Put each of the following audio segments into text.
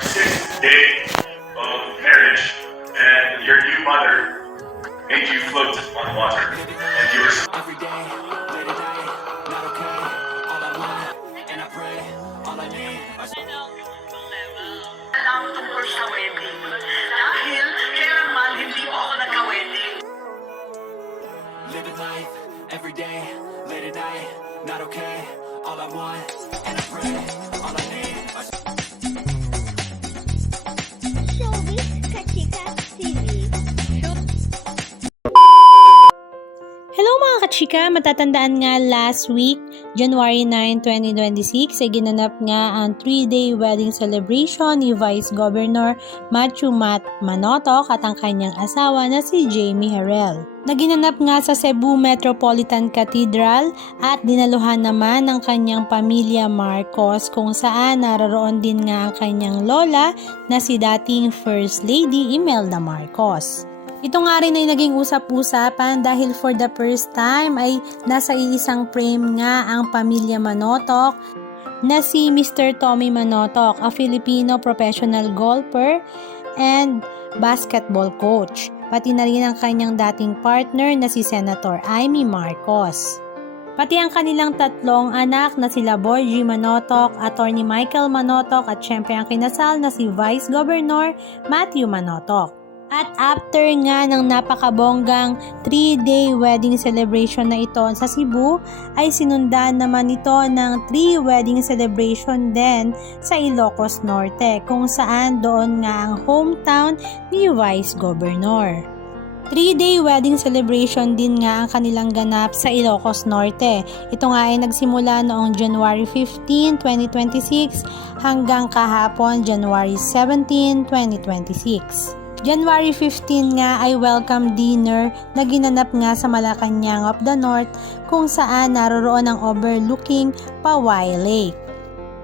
Sixth day of marriage, and your new mother made you float on water, and you were Every day, late at night, not okay. All I want, and I pray, all I need are Alam tungkol sa wedding. Dahil kailanman hindi po ako nagka-wedding. living life. Every day, late at night, not okay. All I want, and I pray, all I need are Showbiz Kachika TV. Hello mga kachika! Matatandaan nga last week, January 9, 2026, ay ginanap nga ang 3-day wedding celebration ni Vice Governor Matthew Matt Manotoc at ang kanyang asawa na si Jamie Harrell. Naginanap nga sa Cebu Metropolitan Cathedral at dinaluhan naman ng kanyang pamilya Marcos kung saan naroroon din nga ang kanyang lola na si dating First Lady Imelda Marcos. Ito nga rin ay naging usap-usapan dahil for the first time ay nasa iisang frame nga ang pamilya Manotoc na si Mr. Tommy Manotoc, a Filipino professional golfer and basketball coach. Pati na rin ang kanyang dating partner na si Senator Amy Marcos. Pati ang kanilang tatlong anak na sila Borgie Manotoc, Attorney Michael Manotoc at syempre ang kinasal na si Vice Governor Matthew Manotoc. At after nga ng napakabonggang 3-day wedding celebration na ito sa Cebu, ay sinundan naman ito ng 3 wedding celebration din sa Ilocos Norte kung saan doon nga ang hometown ni Vice Governor. 3-day wedding celebration din nga ang kanilang ganap sa Ilocos Norte. Ito nga ay nagsimula noong January 15, 2026 hanggang kahapon January 17, 2026. January 15 nga ay welcome dinner na ginanap nga sa Malacanang of the North kung saan naroroon ang overlooking Paway Lake.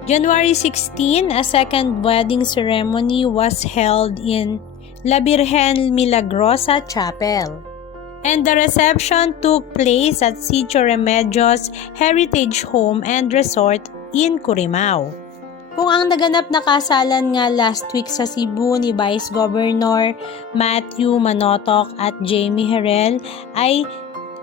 January 16, a second wedding ceremony was held in La Virgen Milagrosa Chapel. And the reception took place at Sitio Remedios Heritage Home and Resort in Curimao. Kung ang naganap na kasalan nga last week sa Cebu ni Vice Governor Matthew Manotoc at Jamie Harrell ay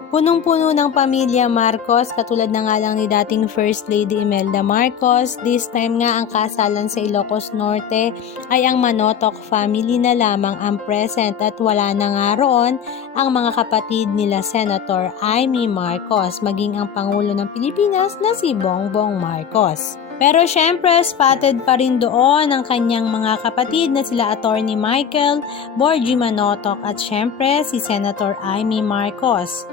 punong-puno ng pamilya Marcos, katulad na nga lang ni dating First Lady Imelda Marcos. This time nga ang kasalan sa Ilocos Norte ay ang Manotoc family na lamang ang present at wala na nga roon ang mga kapatid nila Senator Amy Marcos, maging ang Pangulo ng Pilipinas na si Bongbong Marcos. Pero syempre, spotted pa rin doon ang kanyang mga kapatid na sila Attorney Michael Borgie Manotoc at syempre si Senator Amy Marcos.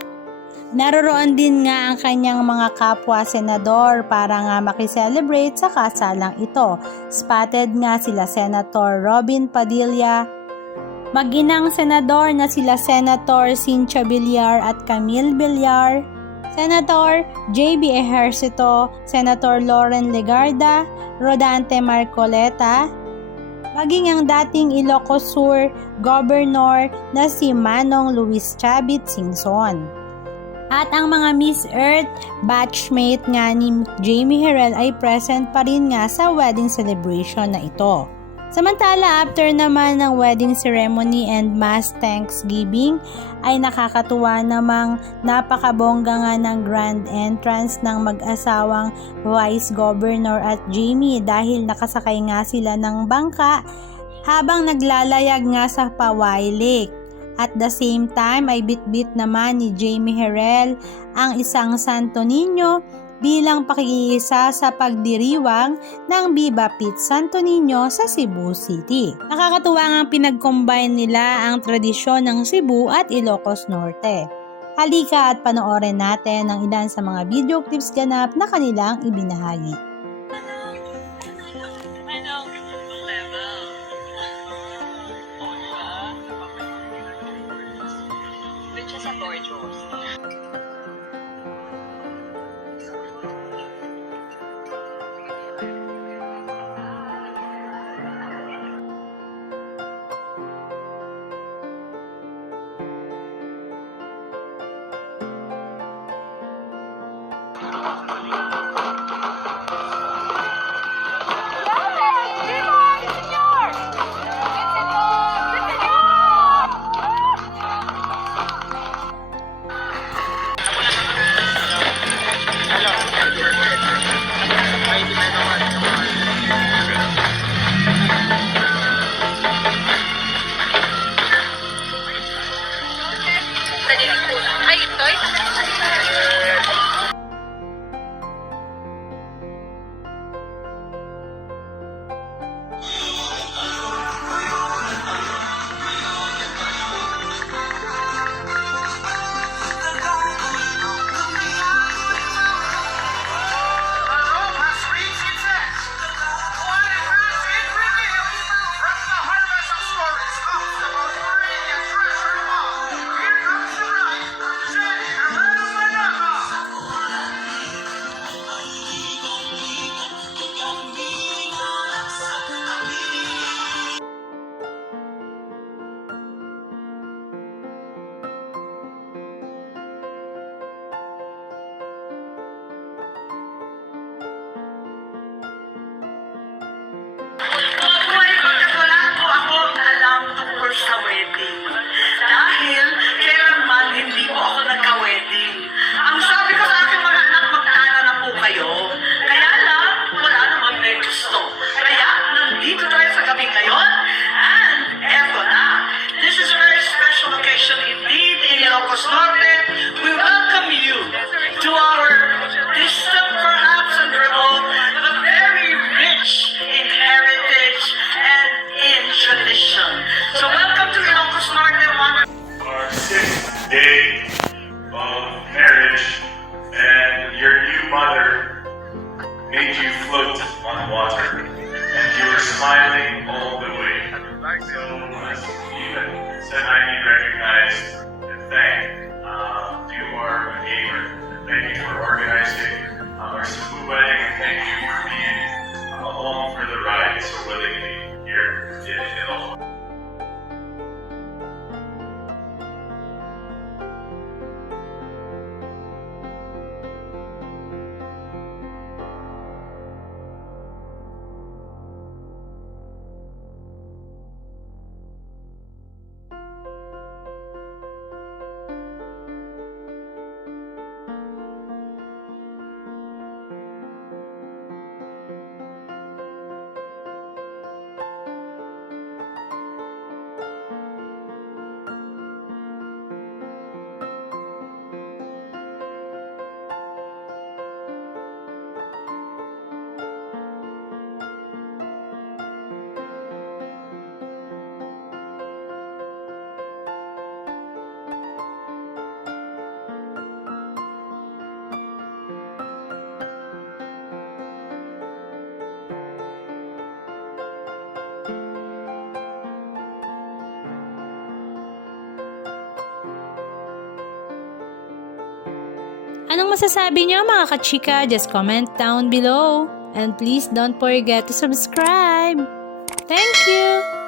Naroroon din nga ang kanyang mga kapwa senador para nga makiselebrate sa kasalang ito. Spotted nga sila Senator Robin Padilla, mag-inang senador na sila Senator Cynthia Villar at Camille Villar, Senator J.B. Ejercito, Senator Loren Legarda, Rodante Marcoleta, maging ang dating Ilocos Sur Governor na si Manong Luis Chavit Singson. At ang mga Miss Earth batchmate nga ni Jamie Harrell ay present pa rin nga sa wedding celebration na ito. Samantala, after naman ng wedding ceremony and mass thanksgiving, ay nakakatuwa namang napakabongga nga ng grand entrance ng mag-asawang Vice Governor at Jamie dahil nakasakay nga sila ng bangka habang naglalayag nga sa Paway Lake. At the same time ay bitbit naman ni Jamie Harrell ang isang Santo Niño bilang pakikiisa sa pagdiriwang ng Viva Pit Santo Niño sa Cebu City. Nakakatuwa nga pinag-combine nila ang tradisyon ng Cebu at Ilocos Norte. Halika at panoorin natin ang ilan sa mga video clips ganap na kanilang ibinahagi. smiling all the way. So even said I need recognized and thanked. You are a gamer. Thank you for organizing our Cebu wedding, and thank you for being along for the ride so willingly here in Ilocos. Anong masasabi niyo mga kachika? Just comment down below. And please don't forget to subscribe. Thank you!